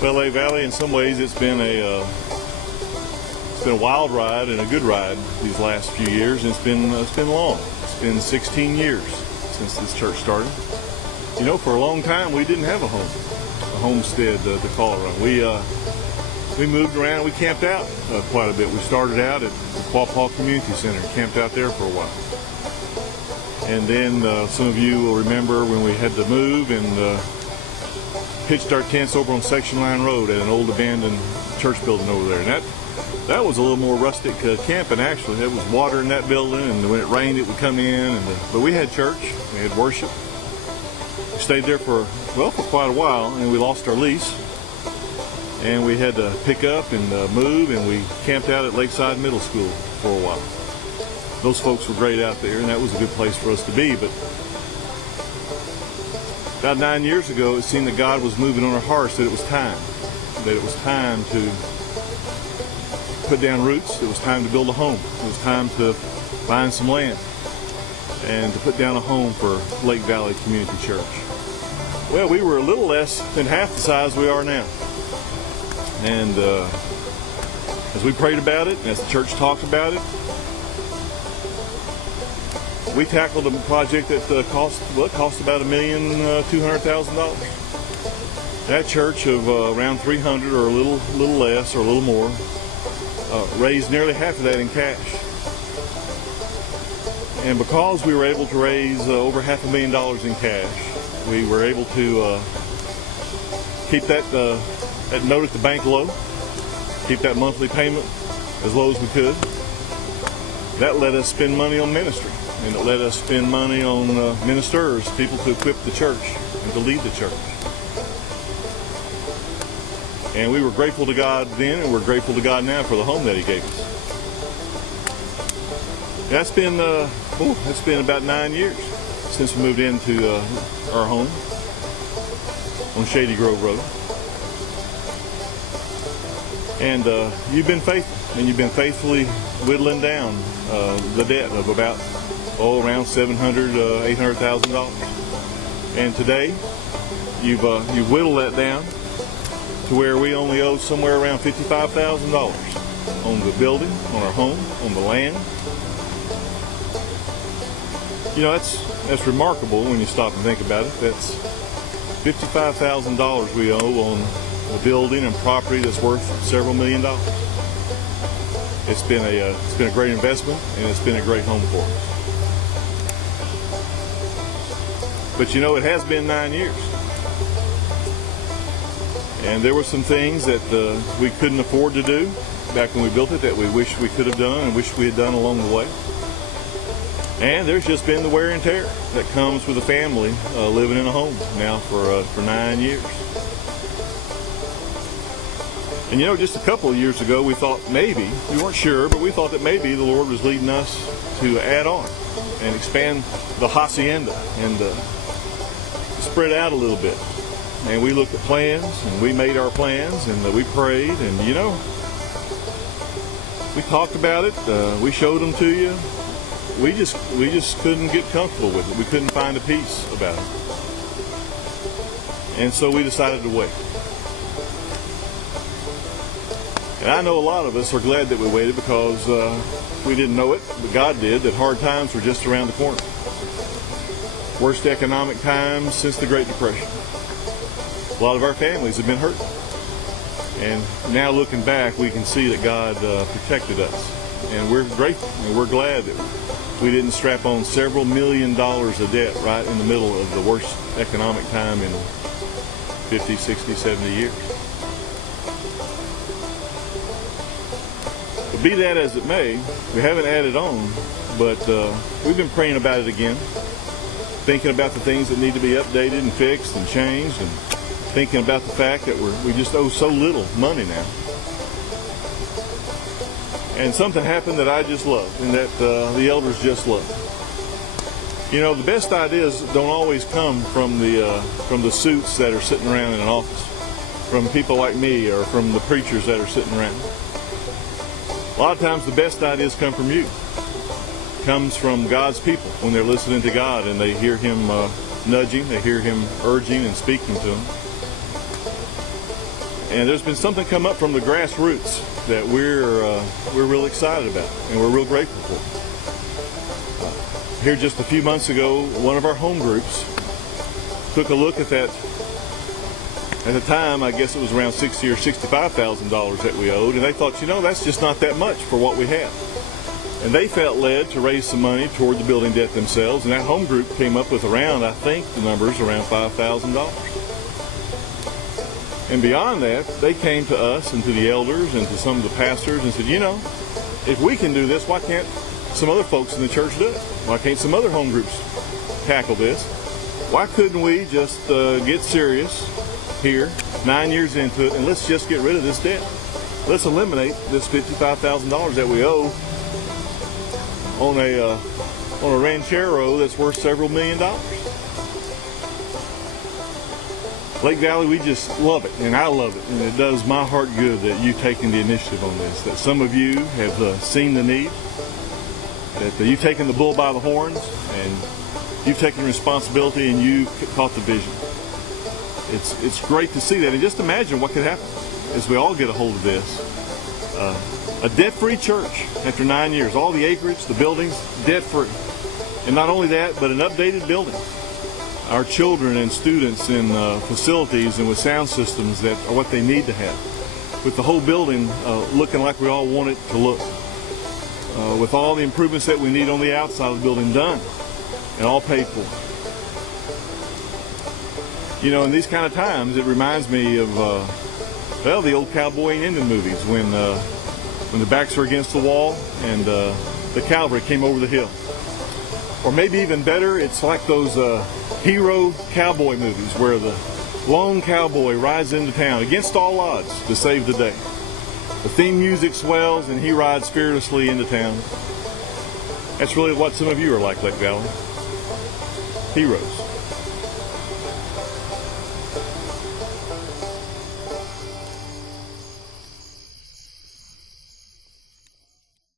Well, Lake Valley, in some ways, it's been a wild ride and a good ride these last few years, and it's been long. It's been 16 years since this church started. You know, for a long time we didn't have a homestead to call it on. We moved around. We camped out quite a bit. We started out at the Quapaw Community Center, camped out there for a while, and then some of you will remember when we had to move and pitched our tents over on Section Line Road at an old abandoned church building over there. And that was a little more rustic camping, actually. There was water in that building, and when it rained, it would come in. But we had church, we had worship. We stayed there for quite a while, and we lost our lease. And we had to pick up and move, and we camped out at Lakeside Middle School for a while. Those folks were great out there, and that was a good place for us to be. But about 9 years ago, it seemed that God was moving on our hearts that it was time to put down roots. It was time to build a home. It was time to find some land and to put down a home for Lake Valley Community Church. Well, we were a little less than half the size we are now. And as we prayed about it, and as the church talked about it, we tackled a project that cost about $1,200,000. That church of around 300 or a little less or a little more raised nearly half of that in cash. And because we were able to raise over $500,000 in cash, we were able to keep that note at the bank low, keep that monthly payment as low as we could. That let us spend money on ministry. And it let us spend money on ministers, people to equip the church and to lead the church. And we were grateful to God then, and we're grateful to God now for the home that He gave us. That's been about 9 years since we moved into our home on Shady Grove Road. And you've been faithful, and you've been faithfully whittling down the debt of about around $700,000, $800,000. And today, you've whittled that down to where we only owe somewhere around $55,000 on the building, on our home, on the land. You know, that's remarkable when you stop and think about it. That's $55,000 we owe on a building and property that's worth several $million. It's been a great investment, and it's been a great home for us. But you know, it has been 9 years. And there were some things that we couldn't afford to do back when we built it that we wish we could have done and wish we had done along the way. And there's just been the wear and tear that comes with a family living in a home now for 9 years. And you know, just a couple of years ago, we thought maybe, we weren't sure, but we thought that maybe the Lord was leading us to add on and expand the hacienda and spread out a little bit. And we looked at plans, and we made our plans, and we prayed, and you know, we talked about it, we showed them to you. We just couldn't get comfortable with it. We couldn't find a peace about it. And so we decided to wait. And I know a lot of us are glad that we waited because we didn't know it, but God did, that hard times were just around the corner. Worst economic times since the Great Depression. A lot of our families have been hurt. And now looking back, we can see that God protected us. And we're grateful, and we're glad that we didn't strap on several $1 million of debt right in the middle of the worst economic time in 50, 60, 70 years. But be that as it may, we haven't added on, but we've been praying about it again, thinking about the things that need to be updated and fixed and changed, and thinking about the fact that we just owe so little money now. And something happened that I just love, and that the elders just love. You know, the best ideas don't always come from the suits that are sitting around in an office, from people like me, or from the preachers that are sitting around. A lot of times the best ideas come from you. It comes from God's people when they're listening to God and they hear Him nudging, they hear Him urging and speaking to them. And there's been something come up from the grassroots that we're real excited about, and we're real grateful for. Here just a few months ago, one of our home groups took a look at that. At the time, I guess it was around $60,000 or $65,000 that we owed, and they thought, that's just not that much for what we have. And they felt led to raise some money toward the building debt themselves, and that home group came up with around, I think the number's around $5,000. And beyond that, they came to us and to the elders and to some of the pastors and said, if we can do this, why can't some other folks in the church do it? Why can't some other home groups tackle this? Why couldn't we just get serious here, 9 years into it, and let's just get rid of this debt? Let's eliminate this $55,000 that we owe on a ranchero that's worth several $1 million. Lake Valley, we just love it, and I love it, and it does my heart good that you've taken the initiative on this, that some of you have seen the need, that you've taken the bull by the horns, and you've taken responsibility, and you caught the vision. It's great to see that, and just imagine what could happen as we all get a hold of this. A debt-free church after 9 years, all the acreage, the buildings, debt-free. And not only that, but an updated building. Our children and students in facilities and with sound systems that are what they need to have. With the whole building looking like we all want it to look. With all the improvements that we need on the outside of the building done and all paid for. In these kind of times, it reminds me of, the old cowboy and Indian movies when the backs were against the wall and the cavalry came over the hill. Or maybe even better, it's like those hero cowboy movies where the lone cowboy rides into town against all odds to save the day. The theme music swells and he rides fearlessly into town. That's really what some of you are like, Lake Valley. Heroes.